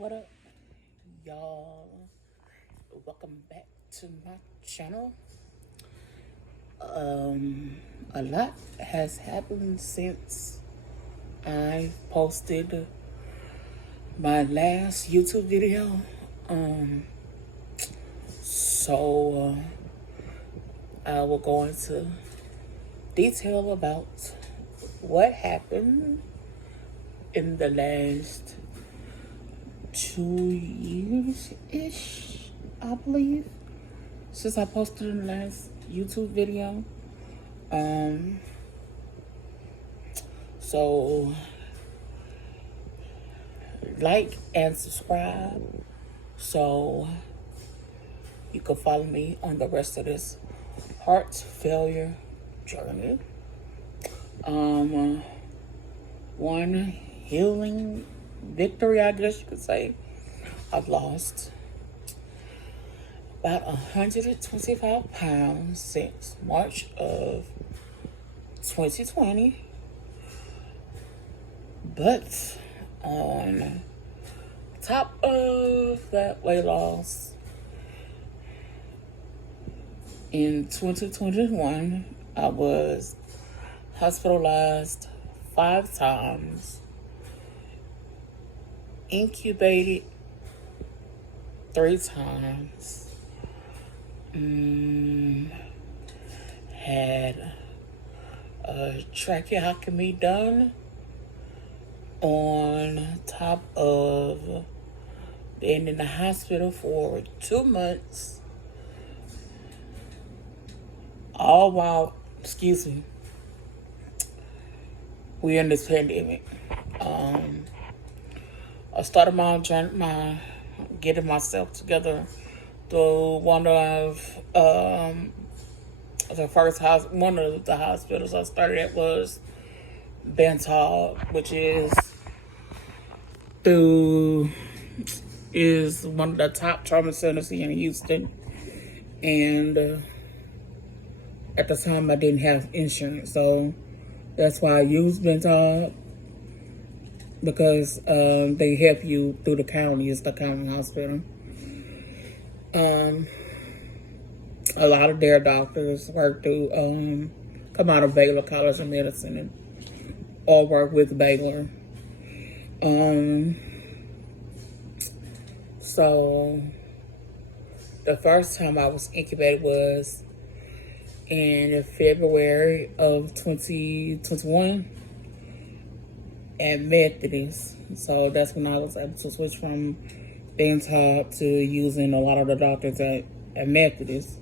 What up, y'all? Welcome back to my channel. A lot has happened since I posted my last YouTube video. I will go into detail about what happened in the last 2 years-ish, I believe, since I posted the last YouTube video. So like and subscribe so you can follow me on the rest of this heart failure journey. One healing victory, I guess you could say. I've lost about 125 pounds since March of 2020. But on top of that weight loss, in 2021, I was hospitalized 5 times, incubated 3 times, had a tracheotomy done, on top of being in the hospital for 2 months, all while, we're in this pandemic. I started my getting myself together through one of one of the hospitals I started at was Bentall, which is one of the top trauma centers here in Houston. And at the time I didn't have insurance, so that's why I used Bentall, because they help you through the county. It's the county hospital. A lot of their doctors work through come out of Baylor College of Medicine and or work with Baylor. So the first time I was incubated was in February of 2021 at Methodist. So that's when I was able to switch from being taught to using a lot of the doctors at Methodist.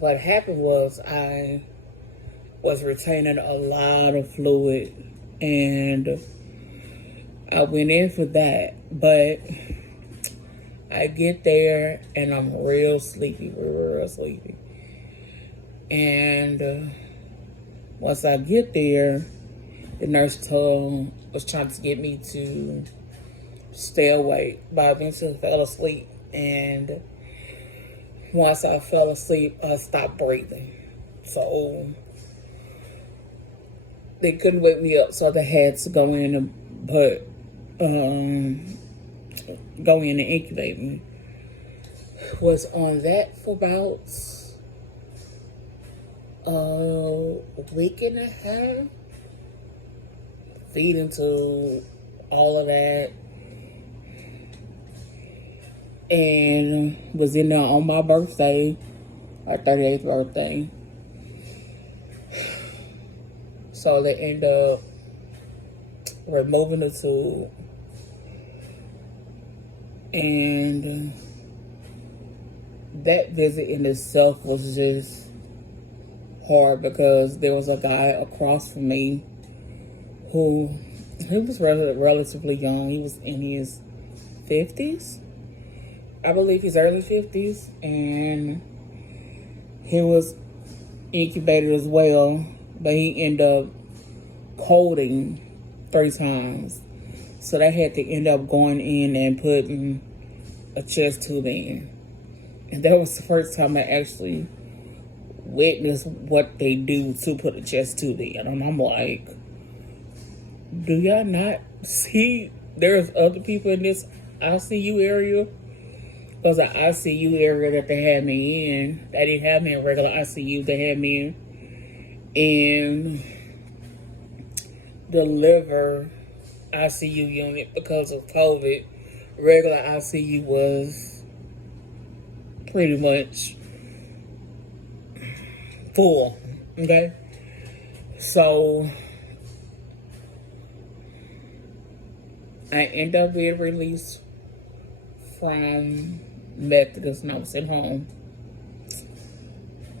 What happened was I was retaining a lot of fluid, and I went in for that, but I get there and I'm real sleepy. And once I get there, the nurse was trying to get me to stay awake, but I eventually fell asleep. And once I fell asleep, I stopped breathing. So they couldn't wake me up, so they had to go in and incubate me. Was on that for about a week and a half, feeding to all of that, and was in there on my birthday, our 38th birthday. So they end up removing the tube, and that visit in itself was just hard, because there was a guy across from me who, he was relatively young. He was in his 50s. I believe his early 50s. And he was incubated as well, but he ended up coding 3 times. So they had to end up going in and putting a chest tube in. And that was the first time I actually witnessed what they do to put a chest tube in. And I'm like, Do y'all not see there's other people in this ICU area? Because the ICU area that they had me in, they didn't have me in regular ICU. They had me in the liver ICU unit because of COVID. Regular ICU was pretty much full. Okay? So I end up being released from Methodist and I was at home.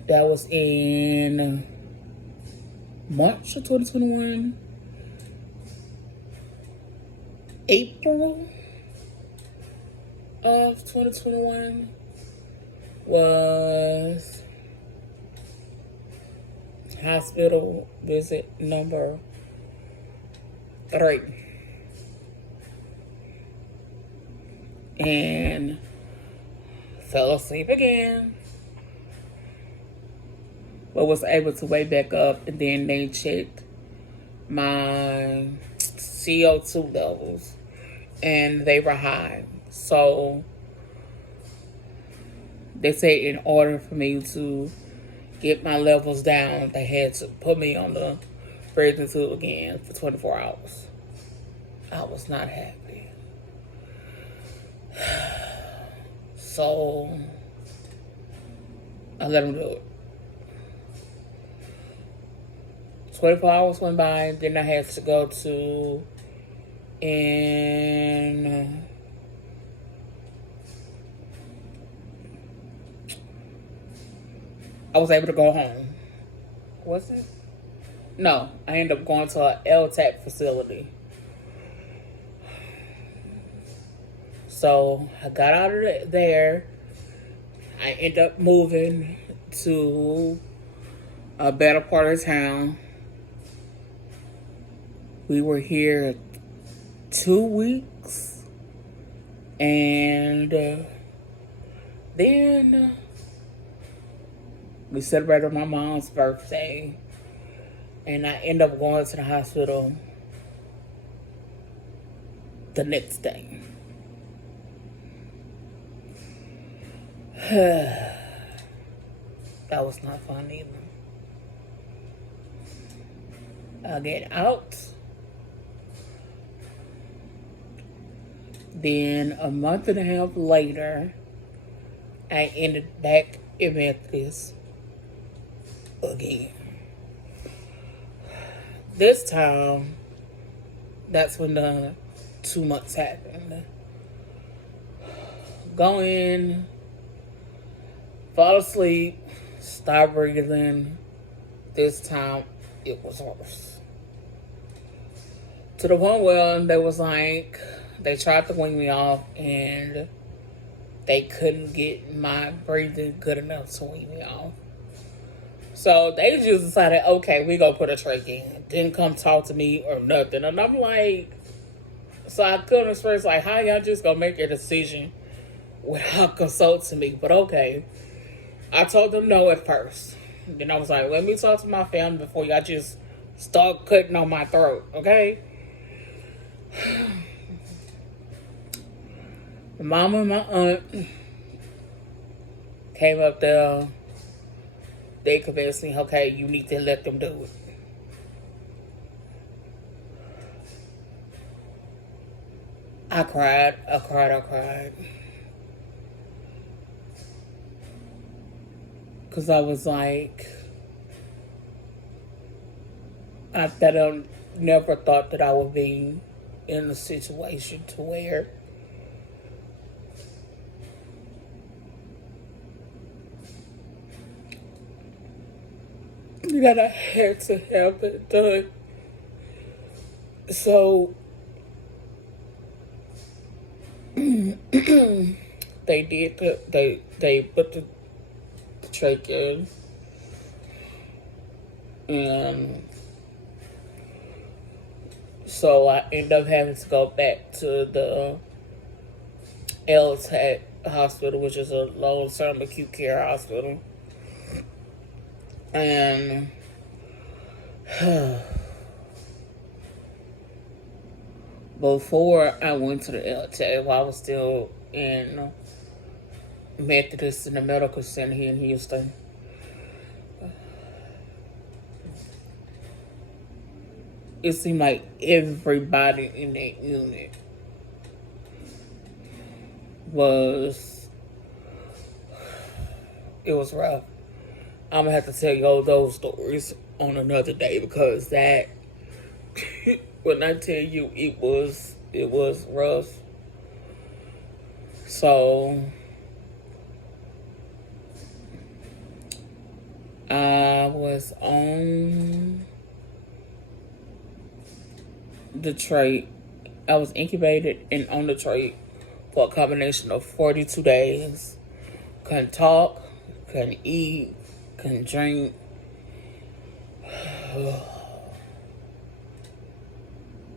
That was in March of 2021. April of 2021 was hospital visit number 3. And fell asleep again. But was able to wake back up, and then they checked my CO2 levels and they were high. So they said in order for me to get my levels down, they had to put me on the breathing tube again for 24 hours. I was not happy. So I let them do it. 24 hours went by, then I had to go to, and I was able to go home. Was it? No, I ended up going to a LTAC facility. So I got out of there. I ended up moving to a better part of town. We were here 2 weeks. And then we celebrated my mom's birthday. And I ended up going to the hospital the next day. That was not fun either. I get out. Then a month and a half later, I ended back in Memphis again. This time, that's when the 2 months happened. Go in, fall asleep, start breathing. This time, it was worse. To the point where they was like, they tried to wing me off and they couldn't get my breathing good enough to wing me off. So they just decided, okay, we gonna put a trach in. Didn't come talk to me or nothing. And I'm like, so I couldn't express like, how y'all just gonna make a decision without consulting me? But okay. I told them no at first. Then I was like, let me talk to my family before y'all just start cutting on my throat, okay? My mama and my aunt came up there. They convinced me, okay, you need to let them do it. I cried. Because I was like, I never thought that I would be in a situation to where that I had to have it done. So they put the trach in, and so I ended up having to go back to the LTAC hospital, which is a long-term acute care hospital. And before I went to the LTA, while I was still in Methodist in the medical center here in Houston. It seemed like everybody in that unit it was rough. I'm gonna have to tell you all those stories on another day, because that when I tell you it was rough. So I was on the trait. I was incubated and on the trait for a combination of 42 days. Couldn't talk, couldn't eat, couldn't drink.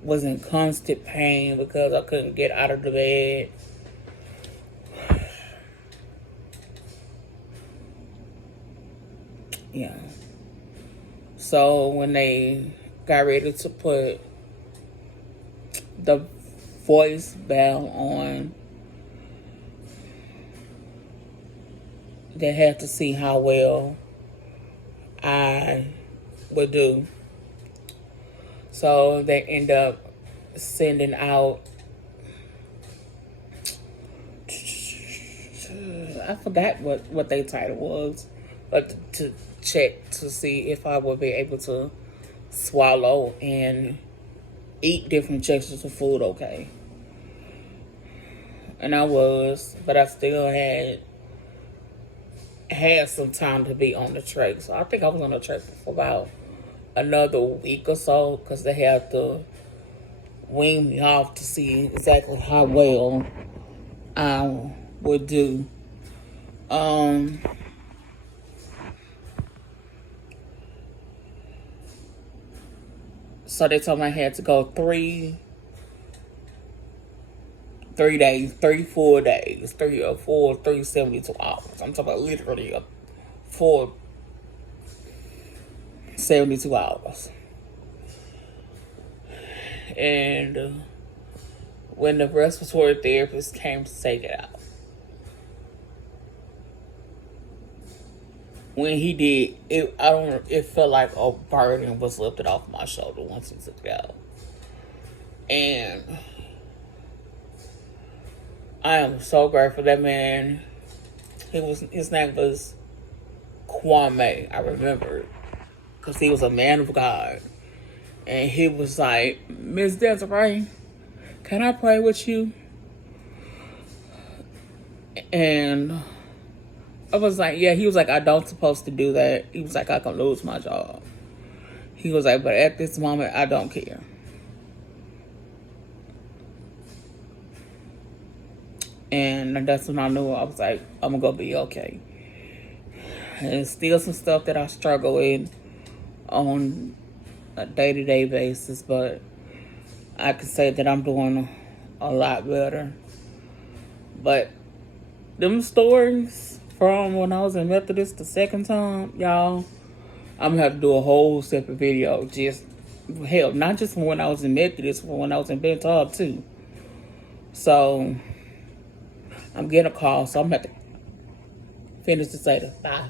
Was in constant pain because I couldn't get out of the bed. Yeah. So when they got ready to put the voice bell on, they had to see how well I would do. So they end up sending out, I forgot what their title was, but to check to see if I would be able to swallow and eat different textures of food okay. And I was, but I still had some time to be on the trait. So I think I was on the trait for about another week or so, because they had to wean me off to see exactly how well I would do. So they told me I had to go 3 days, 3 full days, 72 hours. I'm talking about literally a full 72 hours. And when the respiratory therapist came to take it out, when he did, it felt like a burden was lifted off my shoulder once he took it out. And I am so grateful. That man, his name was Kwame, I remember, because he was a man of God. And he was like, "Miss Desiree, can I pray with you?" And I was like, yeah. He was like, "I don't supposed to do that." He was like, "I can lose my job." He was like, "But at this moment, I don't care." And that's when I knew. I was like, I'm gonna be okay. And still some stuff that I struggle with on a day-to-day basis, but I can say that I'm doing a lot better. But them stories from when I was in Methodist the second time, y'all, I'm gonna have to do a whole separate video. Just hell, not just from when I was in Methodist, but when I was in Ben Taub too. So I'm getting a call, so I'm gonna have to finish this later. Bye.